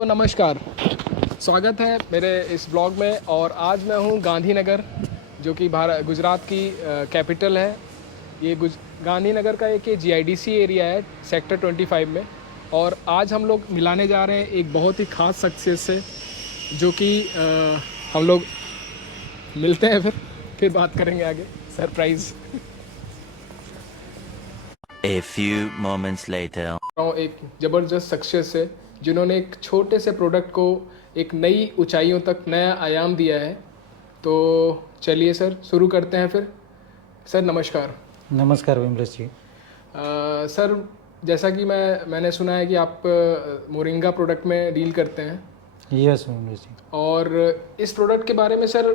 तो नमस्कार, स्वागत है मेरे इस ब्लॉग में। और आज मैं हूँ गांधीनगर, जो कि गुजरात की कैपिटल है। ये गांधीनगर का एक जीआईडीसी एरिया है सेक्टर 25 में। और आज हम लोग मिलाने जा रहे हैं एक बहुत ही ख़ास सक्सेस से, जो कि हम लोग मिलते हैं, फिर बात करेंगे आगे। Surprise. A few moments later. एक ज़बरदस्त सक्सेस है जिन्होंने एक छोटे से प्रोडक्ट को एक नई ऊंचाइयों तक नया आयाम दिया है। तो चलिए सर, शुरू करते हैं फिर। सर नमस्कार। नमस्कार विमलेश जी। सर, जैसा कि मैंने सुना है कि आप मोरिंगा प्रोडक्ट में डील करते हैं। यस विमलेश जी। और इस प्रोडक्ट के बारे में सर,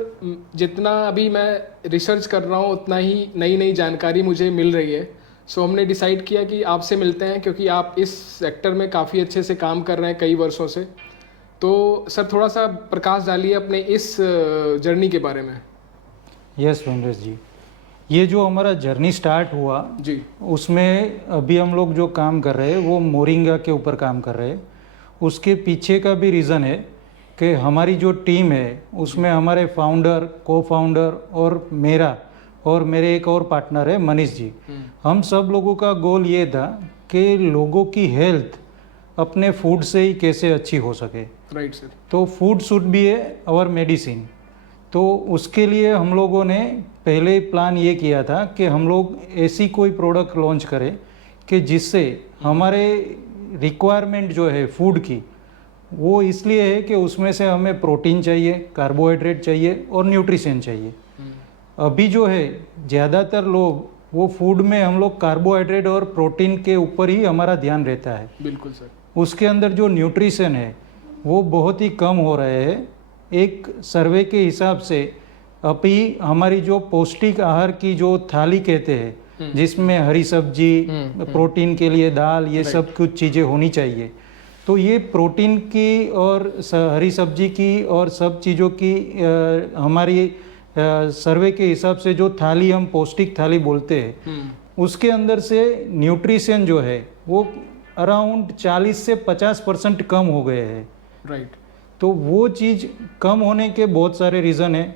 जितना अभी मैं रिसर्च कर रहा हूँ उतना ही नई नई जानकारी मुझे मिल रही है। सो हमने डिसाइड किया कि आपसे मिलते हैं, क्योंकि आप इस सेक्टर में काफ़ी अच्छे से काम कर रहे हैं कई वर्षों से। तो सर, थोड़ा सा प्रकाश डालिए अपने इस जर्नी के बारे में। यस विमलेश जी, ये जो हमारा जर्नी स्टार्ट हुआ जी, उसमें अभी हम लोग जो काम कर रहे हैं वो मोरिंगा के ऊपर काम कर रहे हैं। उसके पीछे का भी रीज़न है कि हमारी जो टीम है उसमें हमारे फाउंडर, को फाउंडर और मेरे एक और पार्टनर है मनीष जी। हम सब लोगों का गोल ये था कि लोगों की हेल्थ अपने फूड से ही कैसे अच्छी हो सके। Right sir. तो food should be a our medicine. तो उसके लिए हम लोगों ने पहले प्लान ये किया था कि हम लोग ऐसी कोई प्रोडक्ट लॉन्च करें कि जिससे हमारे रिक्वायरमेंट जो है फूड की, वो इसलिए है कि उसमें से हमें प्रोटीन चाहिए, कार्बोहाइड्रेट चाहिए और न्यूट्रिशन चाहिए। अभी जो है ज़्यादातर लोग वो फूड में हम लोग कार्बोहाइड्रेट और प्रोटीन के ऊपर ही हमारा ध्यान रहता है। बिल्कुल सर। उसके अंदर जो न्यूट्रिशन है वो बहुत ही कम हो रहे हैं। एक सर्वे के हिसाब से अभी हमारी जो पौष्टिक आहार की जो थाली कहते हैं, जिसमें हरी सब्जी, प्रोटीन के लिए दाल, ये सब कुछ चीज़ें होनी चाहिए। तो ये प्रोटीन की और हरी सब्जी की और सब चीज़ों की हमारी सर्वे के हिसाब से जो थाली हम पौष्टिक थाली बोलते हैं, उसके अंदर से न्यूट्रिशन जो है वो अराउंड 40 से 50% कम हो गए हैं। राइट। तो वो चीज़ कम होने के बहुत सारे रीज़न है।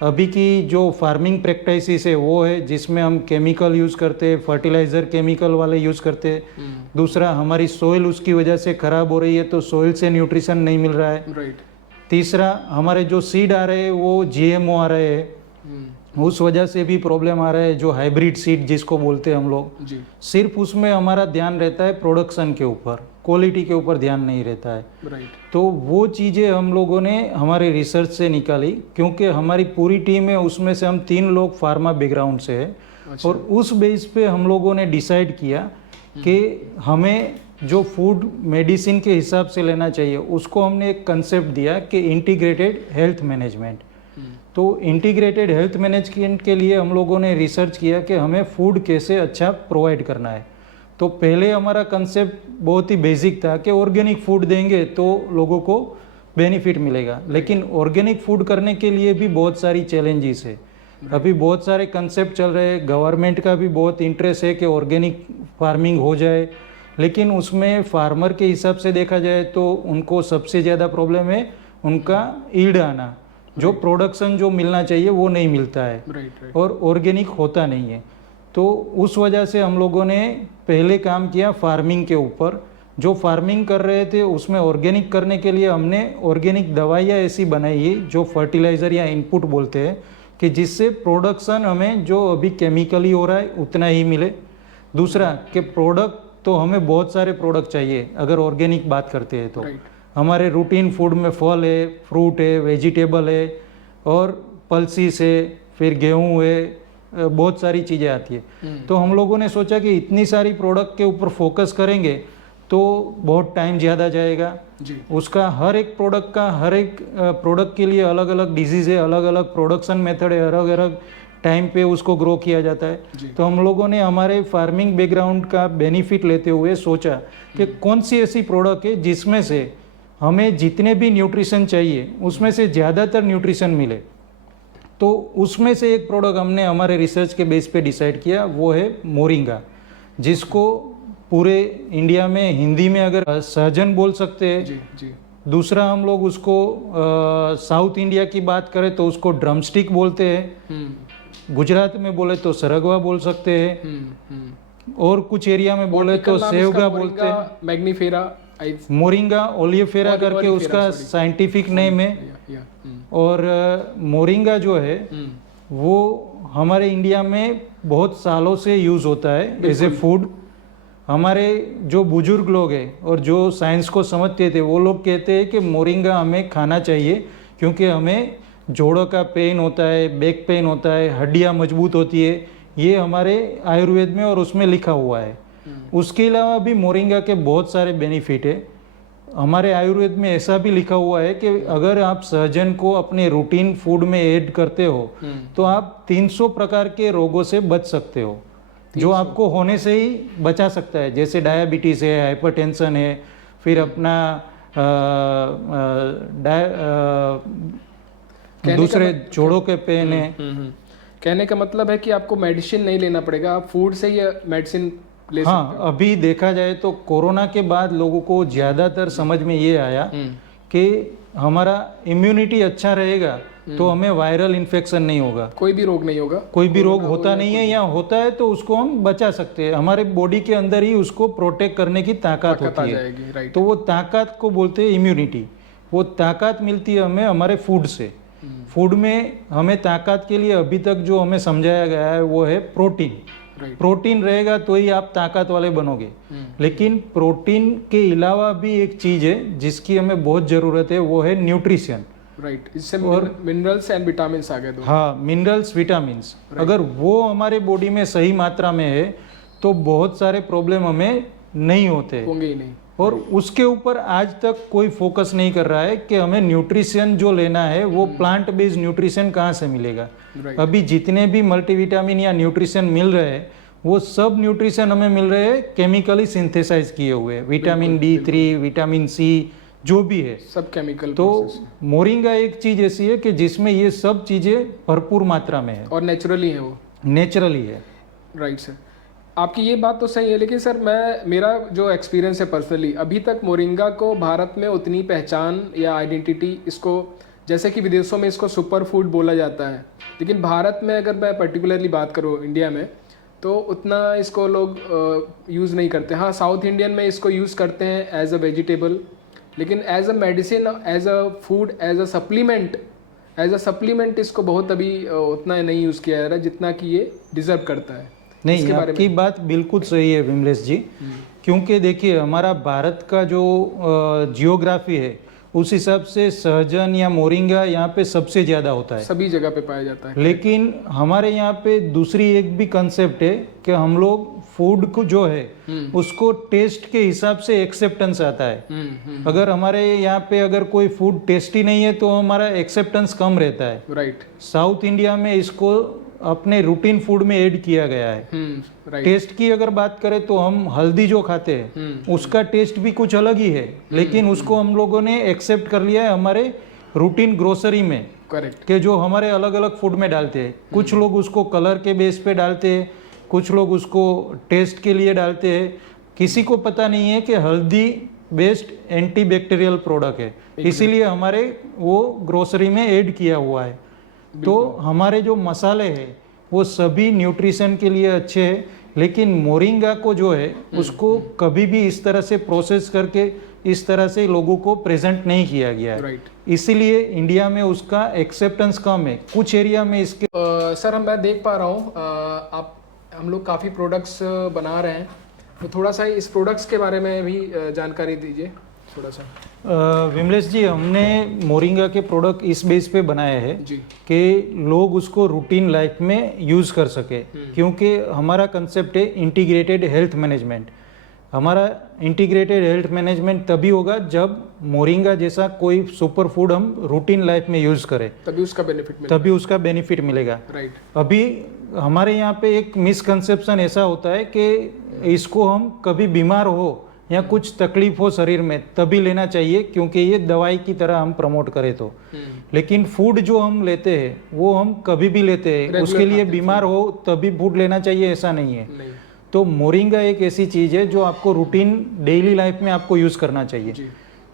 अभी की जो फार्मिंग प्रैक्टिसेस है वो है जिसमें हम केमिकल यूज़ करते हैं, फर्टिलाइज़र केमिकल वाले यूज़ करते हैं। दूसरा, हमारी सोइल उसकी वजह से ख़राब हो रही है, तो सोइल से न्यूट्रिशन नहीं मिल रहा है। राइट। तीसरा, हमारे जो सीड आ रहे हैं वो जीएमओ आ रहे हैं, उस वजह से भी प्रॉब्लम आ रहा है। जो हाइब्रिड सीड जिसको बोलते हैं हम लोग, जी। सिर्फ उसमें हमारा ध्यान रहता है प्रोडक्शन के ऊपर, क्वालिटी के ऊपर ध्यान नहीं रहता है। राइट। तो वो चीज़ें हम लोगों ने हमारे रिसर्च से निकाली, क्योंकि हमारी पूरी टीम है उसमें से हम 3 लोग फार्मा बैकग्राउंड से है। अच्छा। और उस बेस पे हम लोगों ने डिसाइड किया कि हमें जो फूड मेडिसिन के हिसाब से लेना चाहिए, उसको हमने एक कंसेप्ट दिया कि इंटीग्रेटेड हेल्थ मैनेजमेंट। तो इंटीग्रेटेड हेल्थ मैनेजमेंट के लिए हम लोगों ने रिसर्च किया कि हमें फूड कैसे अच्छा प्रोवाइड करना है। तो पहले हमारा कंसेप्ट बहुत ही बेसिक था कि ऑर्गेनिक फूड देंगे तो लोगों को बेनिफिट मिलेगा, लेकिन ऑर्गेनिक फूड करने के लिए भी बहुत सारी चैलेंजेस है। अभी बहुत सारे कंसेप्ट चल रहे हैं, गवर्नमेंट का भी बहुत इंटरेस्ट है कि ऑर्गेनिक फार्मिंग हो जाए, लेकिन उसमें फार्मर के हिसाब से देखा जाए तो उनको सबसे ज़्यादा प्रॉब्लम है उनका ईल्ड आना। जो प्रोडक्शन जो मिलना चाहिए वो नहीं मिलता है। राइट। और ऑर्गेनिक होता नहीं है। तो उस वजह से हम लोगों ने पहले काम किया फार्मिंग के ऊपर। जो फार्मिंग कर रहे थे उसमें ऑर्गेनिक करने के लिए हमने ऑर्गेनिक दवाइयाँ ऐसी बनाई है, जो फर्टिलाइज़र या इनपुट बोलते हैं, कि जिससे प्रोडक्शन हमें जो अभी केमिकली हो रहा है उतना ही मिले। दूसरा, कि प्रोडक्ट तो हमें बहुत सारे प्रोडक्ट चाहिए अगर ऑर्गेनिक बात करते हैं तो। हमारे रूटीन फूड में फल है, फ्रूट है, वेजिटेबल है और पल्सीस है, फिर गेहूँ है, बहुत सारी चीज़ें आती है। तो हम लोगों ने सोचा कि इतनी सारी प्रोडक्ट के ऊपर फोकस करेंगे तो बहुत टाइम ज़्यादा जाएगा जी। उसका। हर एक प्रोडक्ट के लिए अलग अलग डिजीज़ है, अलग अलग प्रोडक्शन मेथड है, अलग अलग टाइम पे उसको ग्रो किया जाता है। तो हम लोगों ने हमारे फार्मिंग बैकग्राउंड का बेनिफिट लेते हुए सोचा कि कौन सी ऐसी प्रोडक्ट है जिसमें से हमें जितने भी न्यूट्रिशन चाहिए उसमें से ज़्यादातर न्यूट्रिशन मिले। तो उसमें से एक प्रोडक्ट हमने हमारे रिसर्च के बेस पे डिसाइड किया, वो है मोरिंगा, जिसको पूरे इंडिया में हिंदी में अगर सहजन बोल सकते हैं। जी। जी। दूसरा हम लोग उसको साउथ इंडिया की बात करें तो उसको ड्रमस्टिक बोलते हैं, गुजरात में बोले तो सरगवा बोल सकते हैं, और कुछ एरिया में बोले तो सेवगा बोलते हैं, मैग्नीफेरा, मोरिंगा ओलियोफेरा करके उसका साइंटिफिक नेम है। और मोरिंगा जो है वो हमारे इंडिया में बहुत सालों से यूज़ होता है एज ए फूड। हमारे जो बुजुर्ग लोग हैं और जो साइंस को समझते थे वो लोग कहते हैं कि मोरिंगा हमें खाना चाहिए क्योंकि हमें जोड़ों का पेन होता है, बैक पेन होता है, हड्डियाँ मजबूत होती है, ये हमारे आयुर्वेद में और उसमें लिखा हुआ है। उसके अलावा भी मोरिंगा के बहुत सारे बेनिफिट है। हमारे आयुर्वेद में ऐसा भी लिखा हुआ है कि अगर आप सहजन को अपने रूटीन फूड में ऐड करते हो तो आप 300 प्रकार के रोगों से बच सकते हो जो आपको होने से ही बचा सकता है, जैसे डायबिटीज़ है, हाइपरटेंशन है, फिर अपना दूसरे जोड़ों के पेन है। कहने का मतलब है कि आपको मेडिसिन नहीं लेना पड़ेगा, आप फूड से ही मेडिसिन ले सकते हो। हाँ, अभी देखा जाए तो कोरोना के बाद लोगों को ज़्यादातर समझ में ये आया कि हमारा इम्यूनिटी अच्छा रहेगा तो हमें वायरल इन्फेक्शन नहीं होगा, कोई भी रोग नहीं होगा, कोई भी रोग होता नहीं है, या होता है तो उसको हम बचा सकते हैं। हमारे बॉडी के अंदर ही उसको प्रोटेक्ट करने की ताकत होती है, तो वो ताकत को बोलते हैं इम्यूनिटी। वो ताकत मिलती है हमें हमारे फूड से। फूड में हमें ताकत के लिए अभी तक जो हमें समझाया गया है वो है प्रोटीन। प्रोटीन रहेगा तो ही आप ताकत वाले बनोगे, लेकिन प्रोटीन के अलावा भी एक चीज है जिसकी हमें बहुत जरूरत है, वो है न्यूट्रिशन। राइट, इससे मिनरल्स एंड विटामिन्स आ गए। हाँ, मिनरल्स विटामिन्स अगर वो हमारे बॉडी में सही मात्रा में है तो बहुत सारे प्रॉब्लम हमें नहीं होते, होंगे ही नहीं। और उसके ऊपर आज तक कोई फोकस नहीं कर रहा है कि हमें न्यूट्रिशन जो लेना है वो प्लांट बेस्ड न्यूट्रिशन कहाँ से मिलेगा। अभी जितने भी मल्टीविटामिन या न्यूट्रिशन मिल रहे हैं वो सब न्यूट्रिशन हमें मिल रहे हैं केमिकली सिंथेसाइज किए हुए, विटामिन D3, विटामिन C जो भी है सब केमिकल। तो मोरिंगा एक चीज ऐसी है कि जिसमें ये सब चीजें भरपूर मात्रा में है और नेचुरली है, वो नेचुरली है। राइट सर, आपकी ये बात तो सही है, लेकिन सर मेरा जो एक्सपीरियंस है पर्सनली, अभी तक मोरिंगा को भारत में उतनी पहचान या आइडेंटिटी, इसको जैसे कि विदेशों में इसको सुपर फूड बोला जाता है, लेकिन भारत में अगर मैं पर्टिकुलरली बात करूँ इंडिया में तो उतना इसको लोग यूज़ नहीं करते। हाँ, साउथ इंडियन में इसको यूज़ करते हैं एज अ वेजिटेबल, लेकिन as a medicine, as a food, as a supplement इसको बहुत अभी उतना नहीं यूज़ किया जा रहा है जितना कि ये डिज़र्व करता है। नहीं, आपकी बात बिल्कुल सही है विमलेश जी, क्योंकि देखिए हमारा भारत का जो जियोग्राफी है उस हिसाब से सहजन या मोरिंगा यहाँ पे सबसे ज़्यादा होता है, सभी जगह पे पाया जाता है। लेकिन हमारे यहाँ पे दूसरी एक भी कंसेप्ट है कि हम लोग फूड को जो है उसको टेस्ट के हिसाब से एक्सेप्टेंस आता है। अगर हमारे यहाँ पे अगर कोई फूड टेस्टी नहीं है तो हमारा एक्सेप्टेंस कम रहता है। राइट, साउथ इंडिया में इसको अपने रूटीन फूड में ऐड किया गया है। टेस्ट की अगर बात करें तो हम हल्दी जो खाते हैं उसका टेस्ट भी कुछ अलग ही है, लेकिन उसको हम लोगों ने एक्सेप्ट कर लिया है हमारे रूटीन ग्रोसरी में। करेक्ट, के जो हमारे अलग अलग फूड में डालते हैं, कुछ लोग उसको कलर के बेस पे डालते हैं, कुछ लोग उसको टेस्ट के लिए डालते हैं। किसी को पता नहीं है कि हल्दी बेस्ड एंटी बैक्टीरियल प्रोडक्ट है, इसीलिए हमारे वो ग्रोसरी में ऐड किया हुआ है। तो हमारे जो मसाले हैं वो सभी न्यूट्रिशन के लिए अच्छे हैं, लेकिन मोरिंगा को जो है उसको कभी भी इस तरह से प्रोसेस करके इस तरह से लोगों को प्रेजेंट नहीं किया गया है। इसीलिए इंडिया में उसका एक्सेप्टेंस कम है, कुछ एरिया में इसके सर मैं देख पा रहा हूँ आप हम लोग काफ़ी प्रोडक्ट्स बना रहे हैं, तो थोड़ा सा इस प्रोडक्ट्स के बारे में भी जानकारी दीजिए थोड़ा सा। विमलेश जी, हमने मोरिंगा के प्रोडक्ट इस बेस पे बनाए हैं कि लोग उसको रूटीन लाइफ में यूज़ कर सके, क्योंकि हमारा कंसेप्ट है इंटीग्रेटेड हेल्थ मैनेजमेंट। हमारा इंटीग्रेटेड हेल्थ मैनेजमेंट तभी होगा जब मोरिंगा जैसा कोई सुपर फूड हम रूटीन लाइफ में यूज़ करें, तभी उसका बेनिफिट मिलेगा। राइट, अभी हमारे यहाँ पे एक मिसकंसेप्शन ऐसा होता है कि इसको हम कभी बीमार हो या कुछ तकलीफ हो शरीर में तभी लेना चाहिए, क्योंकि ये दवाई की तरह हम प्रमोट करें तो। लेकिन फूड जो हम लेते हैं वो हम कभी भी लेते हैं, उसके लिए बीमार हो तभी फूड लेना चाहिए ऐसा नहीं है। तो मोरिंगा एक ऐसी चीज़ है जो आपको रूटीन डेली लाइफ में आपको यूज़ करना चाहिए।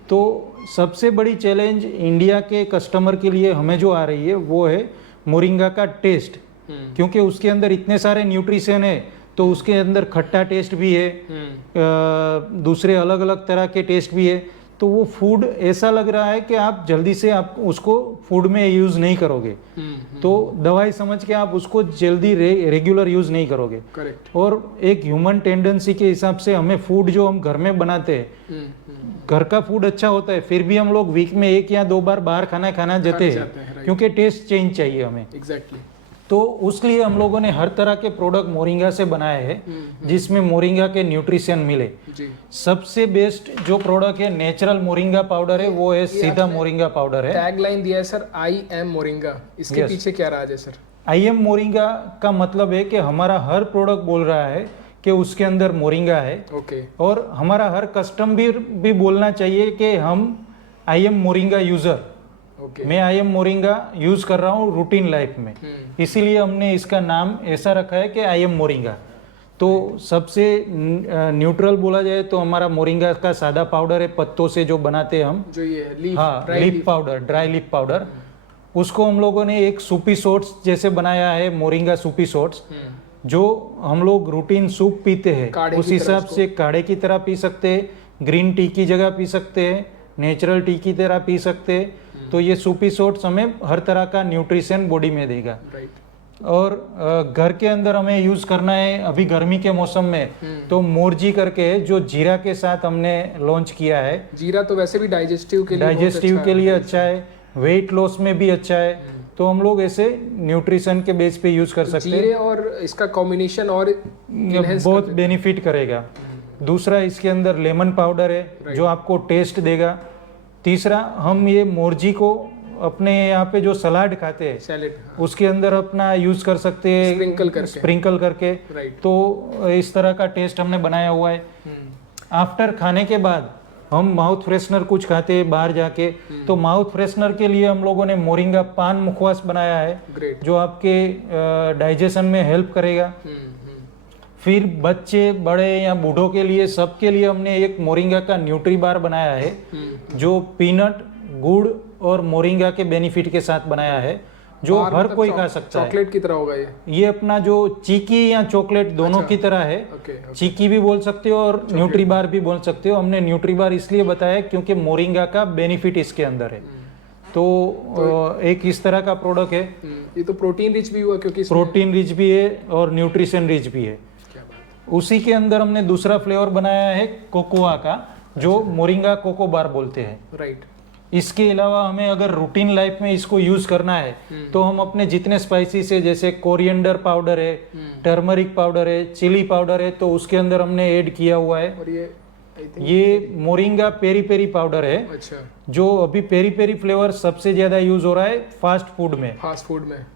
तो सबसे बड़ी चैलेंज इंडिया के कस्टमर के लिए हमें जो आ रही है वो है मोरिंगा का टेस्ट, क्योंकि उसके अंदर इतने सारे न्यूट्रिशन है, तो उसके अंदर खट्टा टेस्ट भी है, दूसरे अलग अलग तरह के टेस्ट भी है, तो वो फूड ऐसा लग रहा है कि आप जल्दी से आप उसको फूड में यूज़ नहीं करोगे, तो दवाई समझ के आप उसको जल्दी रेगुलर यूज़ नहीं करोगे। करेक्ट। और एक ह्यूमन टेंडेंसी के हिसाब से हमें फूड जो हम घर में बनाते हैं, घर का फूड अच्छा होता है, फिर भी हम लोग वीक में 1 या 2 बार बाहर खाना जाते हैं, right. क्योंकि टेस्ट चेंज चाहिए हमें। एग्जैक्टली। तो उसके लिए हम लोगों ने हर तरह के प्रोडक्ट मोरिंगा से बनाए हैं, जिसमें मोरिंगा के न्यूट्रिशन मिले। जी। सबसे बेस्ट जो प्रोडक्ट है नेचुरल मोरिंगा पाउडर है, वो है सीधा मोरिंगा पाउडर है। टैग लाइन दिया है सर, आई एम मोरिंगा, इसके Yes. पीछे क्या राज है सर? आई एम मोरिंगा का मतलब है कि हमारा हर प्रोडक्ट बोल रहा है कि उसके अंदर मोरिंगा है, ओके। और हमारा हर कस्टमर भी बोलना चाहिए कि हम I am moringa user, okay. मैं आई एम मोरिंगा यूज कर रहा हूँ रूटीन लाइफ में, इसीलिए हमने इसका नाम ऐसा रखा है कि आई एम मोरिंगा। तो सबसे न्यूट्रल बोला जाए तो हमारा मोरिंगा का सादा पाउडर है, पत्तों से जो बनाते हैं हम, जो ये लीफ, हाँ, dry leaf leaf. Powder, dry leaf powder, उसको हम लोगों ने एक सूपी सोट्स जैसे बनाया है, मोरिंगा सूपी सोट्स, जो हम लोग रूटीन सूप पीते हैं काढ़े उस की तरह हिसाब से काढ़े की तरह पी सकते हैं, ग्रीन टी की जगह पी सकते हैं, नेचुरल टी की तरह पी सकते हैं। तो ये सूपी सोट्स हमें हर तरह का न्यूट्रिशन बॉडी में देगा। राइट। और घर के अंदर हमें यूज करना है अभी गर्मी के मौसम में, तो मोरजी करके है, जो जीरा के साथ हमने लॉन्च किया है। जीरा तो वैसे भी डाइजेस्टिव के लिए डाइजेस्टिव के लिए अच्छा है, वेट लॉस में भी अच्छा है, तो हम लोग ऐसे न्यूट्रिशन के बेस पे यूज कर सकते हैं। जीरे और इसका कॉम्बिनेशन और enhance बहुत कर बेनिफिट करेगा। दूसरा इसके अंदर लेमन पाउडर है जो आपको टेस्ट देगा। तीसरा हम ये मोरजी को अपने यहाँ पे जो सलाद खाते हैं सैलेड, उसके अंदर अपना यूज कर सकते हैं, स्प्रिंकल करके। राइट। तो इस तरह का टेस्ट हमने बनाया हुआ है। आफ्टर खाने के बाद हम माउथ फ्रेशनर कुछ खाते हैं बाहर जाके, तो माउथ फ्रेशनर के लिए हम लोगों ने मोरिंगा पान मुखवास बनाया है, ग्रेट। जो आपके डाइजेशन में हेल्प करेगा। फिर बच्चे बड़े या बूढ़ों के लिए, सबके लिए हमने एक मोरिंगा का न्यूट्री बार बनाया है, जो पीनट, गुड़ और मोरिंगा के बेनिफिट के साथ बनाया है, जो हर कोई खा सकता है। चॉकलेट की तरह होगा ये अपना जो चीकी या चॉकलेट दोनों की तरह है। ओके। चीकी भी बोल सकते हो और न्यूट्री बार भी बोल सकते हो। हमने न्यूट्री बार इसलिए बताया क्योंकि मोरिंगा का बेनिफिट इसके अंदर है। तो एक इस तरह का प्रोडक्ट है। ये तो प्रोटीन रिच भी हुआ, क्योंकि प्रोटीन रिच भी है और न्यूट्रिशन रिच भी है। उसी के अंदर हमने दूसरा फ्लेवर बनाया है कोकोआ का, जो मोरिंगा कोको बार बोलते हैं। राइट। इसके अलावा हमें अगर रूटीन लाइफ में इसको यूज करना है, तो हम अपने जितने स्पाइसेस है, जैसे कोरिएंडर पाउडर है, टर्मरिक पाउडर है, चिली पाउडर है, तो उसके अंदर हमने ऐड किया हुआ है। और ये मोरिंगा पेरी पेरी पाउडर है, अच्छा, जो अभी पेरी पेरी फ्लेवर सबसे ज्यादा यूज हो रहा है फास्ट फूड में,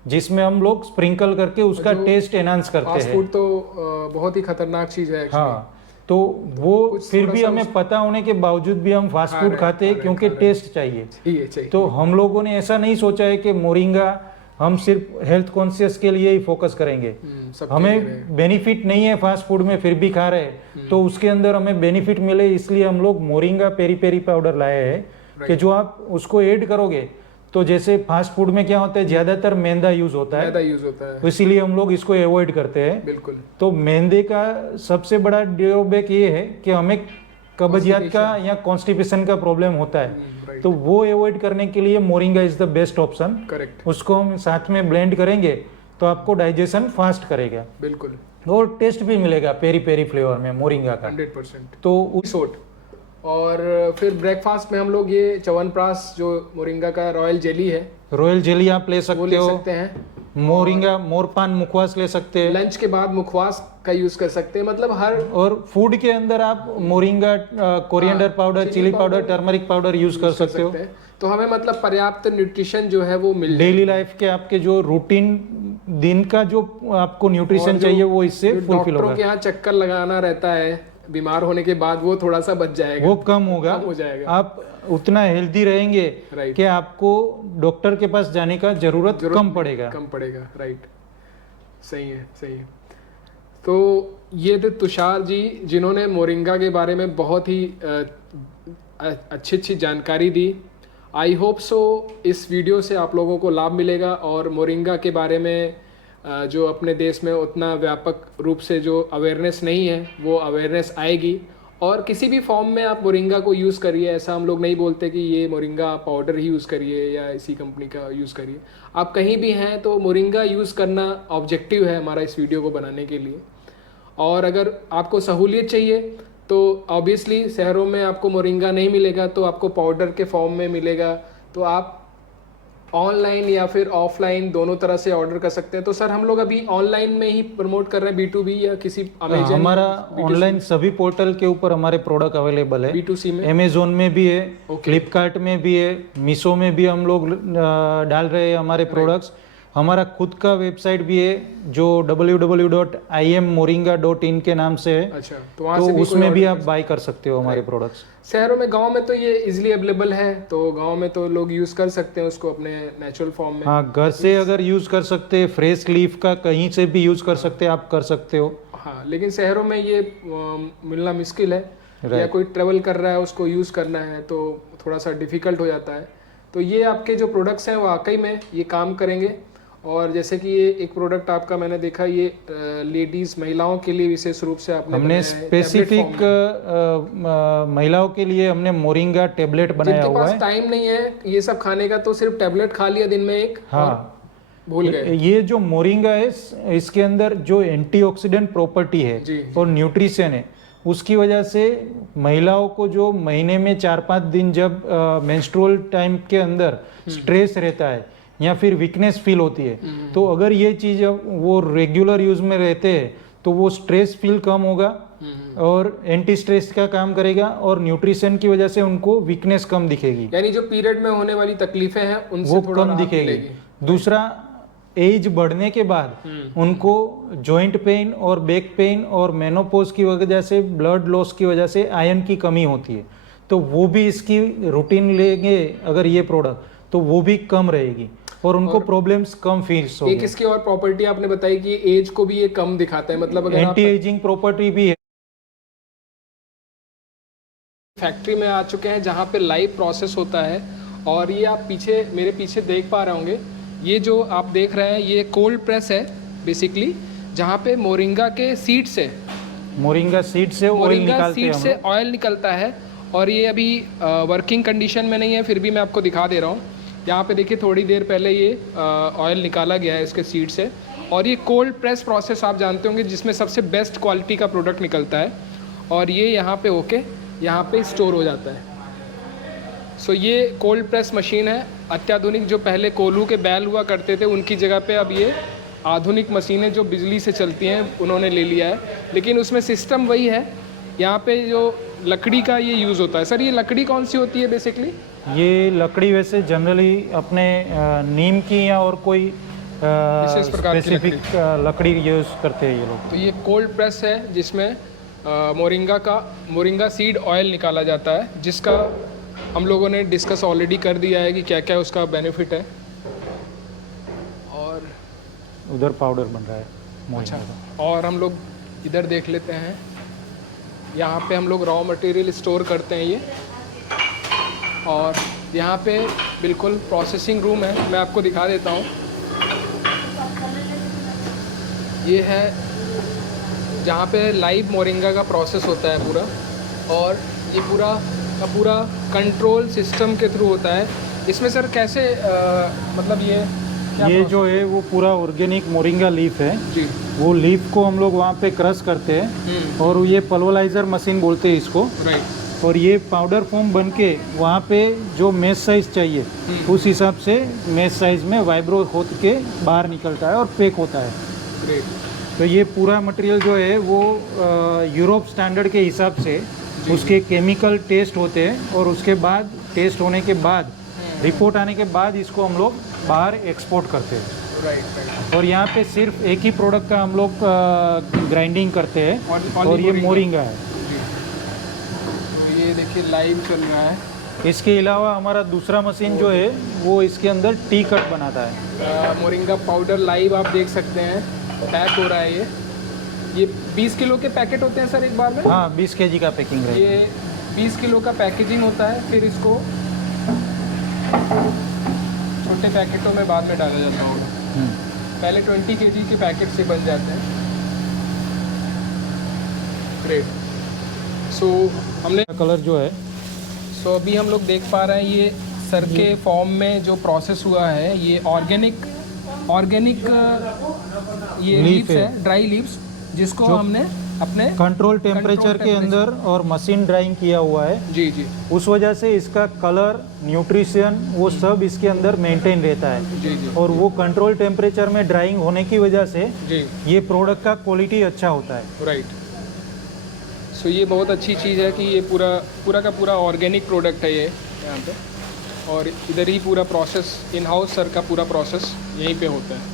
जिसमें हम लोग स्प्रिंकल करके उसका टेस्ट एनहांस करते हैं। फास्ट फूड तो बहुत ही खतरनाक चीज है। हाँ, तो वो फिर भी हमें पता होने के बावजूद भी हम फास्ट फूड खाते हैं, क्योंकि टेस्ट चाहिए। तो हम लोगों ने ऐसा नहीं सोचा है कि मोरिंगा हम सिर्फ हेल्थ कॉन्शियस के लिए ही फोकस करेंगे। हमें बेनिफिट नहीं है फास्ट फूड में, फिर भी खा रहे हैं, तो उसके अंदर हमें बेनिफिट मिले, इसलिए हम लोग मोरिंगा पेरी पेरी पाउडर लाए हैं, कि जो आप उसको ऐड करोगे, तो जैसे फास्ट फूड में क्या होता है, ज्यादातर मैदा यूज होता है, इसीलिए हम लोग इसको अवॉइड करते हैं। बिल्कुल। तो मैदे का सबसे बड़ा ड्रॉबैक ये है कि हमें कब्जियत का या कॉन्स्टिपेशन का प्रॉब्लम होता है, तो वो अवॉइड करने के लिए moringa is the best option. Correct. उसको हम साथ में ब्लेंड करेंगे तो आपको डाइजेशन फास्ट करेगा। बिल्कुल। और टेस्ट भी मिलेगा पेरी पेरी फ्लेवर में मोरिंगा का 100%। तो सोट। और फिर ब्रेकफास्ट में हम लोग ये च्यवनप्राश, जो मोरिंगा का रॉयल जेली है, रॉयल जेली आप ले वो सकते ले हो। सकते हैं। मोरिंगा मोरपान मुखवास ले सकते हैं। लंच के बाद मुखवास का यूज कर सकते हैं, मतलब हर। और फूड के अंदर आप moringa, coriander powder, chilli powder, turmeric powder use कर सकते हो। तो हमें मतलब पर्याप्त न्यूट्रिशन जो है वो मिल डेली लाइफ के आपके जो रूटीन दिन का जो आपको न्यूट्रिशन चाहिए वो इससे फुलफिल होगा। डॉक्टरों के यहाँ चक्कर लगाना रहता है बीमार होने के बाद, वो थोड़ा सा बच जाएगा, वो कम होगा, हो जाएगा। आप उतना हेल्दी रहेंगे कि आपको डॉक्टर के पास जाने का जरूरत कम पड़ेगा। राइट, सही है, सही है। तो ये थे तुषार जी, जिन्होंने मोरिंगा के बारे में बहुत ही अच्छी अच्छी जानकारी दी। आई होप सो इस वीडियो से आप लोगों को लाभ मिलेगा और मोरिंगा के बारे में जो अपने देश में उतना व्यापक रूप से जो अवेयरनेस नहीं है वो अवेयरनेस आएगी। और किसी भी फॉर्म में आप मोरिंगा को यूज़ करिए, ऐसा हम लोग नहीं बोलते कि ये मोरिंगा पाउडर ही यूज़ करिए या इसी कंपनी का यूज़ करिए। आप कहीं भी हैं तो मोरिंगा यूज़ करना ऑब्जेक्टिव है हमारा इस वीडियो को बनाने के लिए। और अगर आपको सहूलियत चाहिए तो ऑब्वियसली शहरों में आपको मोरिंगा नहीं मिलेगा, तो आपको पाउडर के फॉर्म में मिलेगा, तो आप ऑनलाइन या फिर ऑफलाइन दोनों तरह से ऑर्डर कर सकते हैं। तो सर हम लोग अभी ऑनलाइन में ही प्रमोट कर रहे हैं B2B या किसी अमेजन? हमारा ऑनलाइन सभी पोर्टल के ऊपर हमारे प्रोडक्ट अवेलेबल है। B2C में अमेजोन में भी है, फ्लिपकार्ट में भी है, मीशो में भी हम लोग डाल रहे हैं हमारे प्रोडक्ट्स। हमारा खुद का वेबसाइट भी है जो www.immoringa.in के नाम से है। अच्छा, तो वहाँ से भी उसमें भी आप बाय कर सकते हो हमारे प्रोडक्ट्स। शहरों में, गांव में तो ये इजीली अवेलेबल है, तो गांव में तो लोग यूज़ कर सकते हैं उसको अपने नेचुरल फॉर्म में। हाँ, घर से अगर यूज़ कर सकते हैं, फ्रेश लीफ का कहीं से भी यूज़ कर सकते हैं, आप कर सकते हो। हाँ, लेकिन शहरों में ये मिलना मुश्किल है, या कोई ट्रेवल कर रहा है उसको यूज़ करना है तो थोड़ा सा डिफ़िकल्ट हो जाता है। तो ये आपके जो प्रोडक्ट्स हैं वाकई में ये काम करेंगे। और जैसे कि ये एक प्रोडक्ट आपका मैंने देखा, ये लेडीज़ महिलाओं के लिए विशेष रूप से आपने हमने स्पेसिफिक महिलाओं के लिए हमने मोरिंगा टेबलेट बनाया हुआ है। जिनके पास टाइम नहीं है ये सब खाने का, तो सिर्फ टेबलेट खा लिया दिन में एक, हाँ, और भूल गए। ये जो मोरिंगा है इसके अंदर जो एंटीऑक्सीडेंट प्रॉपर्टी है और न्यूट्रिशन है, उसकी वजह से महिलाओं को जो महीने में 4-5 दिन जब मेंस्ट्रुअल टाइम के अंदर स्ट्रेस रहता है या फिर वीकनेस फील होती है, तो अगर ये चीज़ वो रेगुलर यूज में रहते हैं तो वो स्ट्रेस फील कम होगा और एंटी स्ट्रेस का काम करेगा और न्यूट्रिशन की वजह से उनको वीकनेस कम दिखेगी, यानी जो पीरियड में होने वाली तकलीफें हैं उनसे वो थोड़ा कम दिखेगी। मिलेगी। दूसरा, एज बढ़ने के बाद उनको जॉइंट पेन और बैक पेन और मेनोपॉज की वजह से, ब्लड लॉस की वजह से आयरन की कमी होती है, तो वो भी इसकी रूटीन लेंगे अगर ये प्रोडक्ट, तो वो भी कम रहेगी और उनको प्रॉब्लम्स कम फेस होगी। एक इसकी और प्रॉपर्टी आपने बताई कि एज को भी ये कम दिखाता है, मतलब अगर एंटी एजिंग प्रॉपर्टी भी है। फैक्ट्री में आ चुके हैं जहाँ पे लाइव प्रोसेस होता है, और ये आप पीछे मेरे पीछे देख पा रहे होंगे, ये जो आप देख रहे हैं ये कोल्ड प्रेस है बेसिकली, जहाँ पे मोरिंगा के सीड से ऑयल निकलता है। और ये अभी वर्किंग कंडीशन में नहीं है, फिर भी मैं आपको दिखा दे रहा हूँ। यहाँ पे देखिए थोड़ी देर पहले ये ऑयल निकाला गया है इसके सीड से, और ये कोल्ड प्रेस प्रोसेस आप जानते होंगे जिसमें सबसे बेस्ट क्वालिटी का प्रोडक्ट निकलता है, और ये यहाँ पे होके यहाँ पे स्टोर हो जाता है। सो ये कोल्ड प्रेस मशीन है अत्याधुनिक। जो पहले कोल्हू के बैल हुआ करते थे उनकी जगह पे अब ये आधुनिक मशीनें जो बिजली से चलती हैं उन्होंने ले लिया है, लेकिन उसमें सिस्टम वही है। यहाँ पे जो लकड़ी का ये यूज़ होता है, सर ये लकड़ी कौन सी होती है बेसिकली? ये लकड़ी वैसे जनरली अपने नीम की या और कोई स्पेसिफिक लकड़ी यूज़ करते हैं ये लोग। तो ये कोल्ड प्रेस है जिसमें मोरिंगा सीड ऑयल निकाला जाता है, जिसका हम लोगों ने डिस्कस ऑलरेडी कर दिया है कि क्या क्या उसका बेनिफिट है। और उधर पाउडर बन रहा है। अच्छा, और हम लोग इधर देख लेते हैं, यहाँ पे हम लोग रॉ मटेरियल स्टोर करते हैं ये, और यहाँ पे बिल्कुल प्रोसेसिंग रूम है, मैं आपको दिखा देता हूँ। ये है जहाँ पे लाइव मोरिंगा का प्रोसेस होता है पूरा, और ये पूरा का पूरा कंट्रोल सिस्टम के थ्रू होता है। इसमें सर कैसे मतलब ये जो है वो पूरा ऑर्गेनिक मोरिंगा लीफ है जी, वो लीफ को हम लोग वहाँ पे क्रश करते हैं और ये पल्वराइजर मशीन बोलते हैं इसको, राइट। और ये पाउडर फॉर्म बन के वहाँ पे जो मेज साइज चाहिए उस हिसाब से मेज साइज में वाइब्रो हो के बाहर निकलता है और पैक होता है। ग्रेट। तो ये पूरा मटेरियल जो है वो यूरोप स्टैंडर्ड के हिसाब से उसके केमिकल टेस्ट होते हैं, और उसके बाद टेस्ट होने के बाद रिपोर्ट आने के बाद इसको हम लोग बाहर एक्सपोर्ट करते हैं। राइट। और यहाँ पे सिर्फ एक ही प्रोडक्ट का हम लोग ग्राइंडिंग करते हैं, और ये मोरिंगा है। तो ये देखिए लाइव चल रहा है। इसके अलावा हमारा दूसरा मशीन जो है वो इसके अंदर टी कट बनाता है। मोरिंगा पाउडर लाइव आप देख सकते हैं, पैक हो रहा है ये 20 किलो के पैकेट होते हैं सर एक बार में? हाँ, 20 kg का पैकिंग है। ये 20 किलो का पैकेजिंग होता है, फिर इसको छोटे पैकेटों में बाद में डाला जाता होगा। पहले 20 kg के पैकेट से बन जाते हैं। ग्रेट। सो हमने कलर जो है सो अभी हम लोग देख पा रहे हैं ये सर के फॉर्म में जो प्रोसेस हुआ है, ये ऑर्गेनिक ये Leaf लीव्स है। है, ड्राई लीव्स, जिसको जो हमने अपने कंट्रोल टेम्परेचर के अंदर और मशीन ड्राइंग किया हुआ है। जी जी उस वजह से इसका कलर, न्यूट्रिशन, वो सब इसके अंदर मेंटेन रहता है। जी जी और वो कंट्रोल टेम्परेचर में ड्राइंग होने की वजह से जी ये प्रोडक्ट का क्वालिटी अच्छा होता है। राइट। सो ये बहुत अच्छी चीज़ है कि ये पूरा का पूरा ऑर्गेनिक प्रोडक्ट है ये यहाँ पे, और इधर ही पूरा प्रोसेस इन हाउस सर का पूरा प्रोसेस यहीं पे होता है।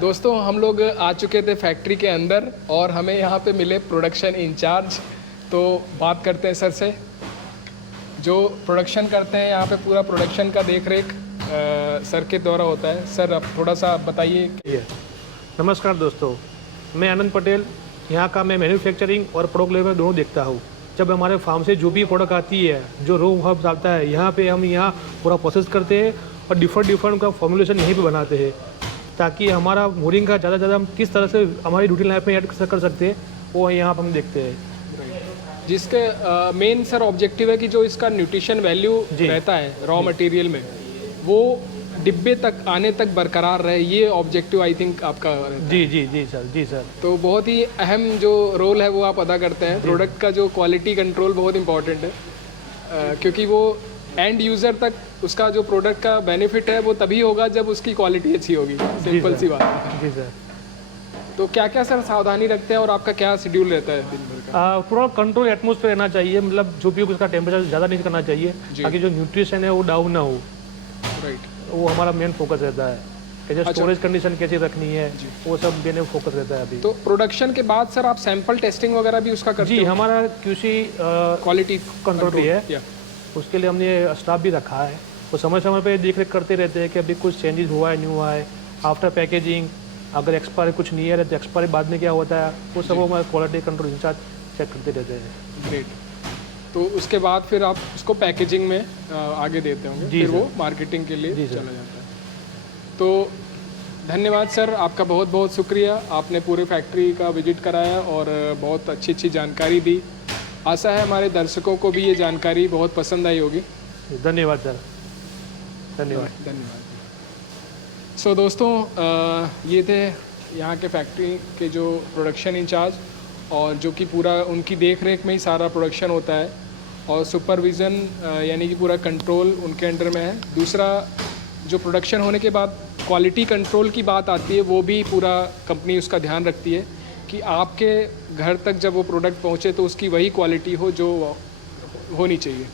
दोस्तों हम लोग आ चुके थे फैक्ट्री के अंदर और हमें यहाँ पे मिले प्रोडक्शन इंचार्ज। तो बात करते हैं सर से, जो प्रोडक्शन करते हैं यहाँ पे, पूरा प्रोडक्शन का देख रेख सर के द्वारा होता है। सर आप थोड़ा सा बताइए। नमस्कार दोस्तों, मैं आनंद पटेल, यहाँ का मैं मैन्युफैक्चरिंग और प्रोडक्ट लेवल दोनों देखता हूँ। जब हमारे फार्म से जो भी प्रोडक्ट आती है, जो रो हर्ब्स आता है, यहाँ पे हम यहाँ पूरा प्रोसेस करते हैं और डिफरेंट का फॉर्मुलेशन यहीं पे बनाते हैं, ताकि हमारा मोरिंगा ज़्यादा से ज़्यादा हम किस तरह से हमारी रूटीन लाइफ में ऐड कर सकते हैं, वो यहाँ पर हम देखते हैं। जिसके मेन सर ऑब्जेक्टिव है कि जो इसका न्यूट्रिशन वैल्यू रहता है रॉ मटेरियल में, वो डिब्बे तक आने तक बरकरार रहे, ये ऑब्जेक्टिव आई थिंक आपका रहता है। जी सर। तो बहुत ही अहम जो रोल है वो आप अदा करते हैं। प्रोडक्ट का जो क्वालिटी कंट्रोल बहुत इंपॉर्टेंट है, क्योंकि वो एंड यूज़र तक उसका जो प्रोडक्ट का बेनिफिट है वो तभी होगा जब उसकी क्वालिटी अच्छी होगी। सिंपल सी बात है। जी सर। तो क्या क्या सर सावधानी रखते हैं और आपका क्या शेड्यूल रहता है दिन भर का? पूरा कंट्रोल एटमोसफेयर रहना चाहिए, मतलब जो भी उसका टेम्परेचर ज़्यादा नहीं करना चाहिए, ताकि जो न्यूट्रिशन है वो डाउन ना हो। राइट। वो हमारा मेन फोकस रहता है कि जो स्टोरेज कंडीशन कैसे रखनी है, वो सब मेन फोकस रहता है अभी। तो प्रोडक्शन के बाद सर आप सैंपल टेस्टिंग वगैरह भी उसका करते जी, हो? हमारा QC क्वालिटी कंट्रोल भी है, उसके लिए हमने स्टाफ भी रखा है। वो समय समय पे देख रेख करते रहते हैं कि अभी कुछ चेंजेस हुआ है, नहीं हुआ है। आफ्टर पैकेजिंग अगर एक्सपायरी कुछ नहीं है तो एक्सपायरी बाद में क्या होता है, वो सब हमारे क्वालिटी कंट्रोल इंचार्ज चेक करते रहते हैं। ग्रेट। तो उसके बाद फिर आप उसको पैकेजिंग में आगे देते होंगे, फिर वो मार्केटिंग के लिए चला जाता है। तो धन्यवाद सर, आपका बहुत बहुत शुक्रिया। आपने पूरे फैक्ट्री का विजिट कराया और बहुत अच्छी जानकारी दी। आशा है हमारे दर्शकों को भी ये जानकारी बहुत पसंद आई होगी। धन्यवाद सर, धन्यवाद। सो दोस्तों, ये थे यहाँ के फैक्ट्री के जो प्रोडक्शन इंचार्ज, और जो कि पूरा उनकी देख रेख में ही सारा प्रोडक्शन होता है, और सुपरविज़न यानी कि पूरा कंट्रोल उनके अंडर में है। दूसरा, जो प्रोडक्शन होने के बाद क्वालिटी कंट्रोल की बात आती है, वो भी पूरा कंपनी उसका ध्यान रखती है कि आपके घर तक जब वो प्रोडक्ट पहुँचे तो उसकी वही क्वालिटी हो जो होनी चाहिए।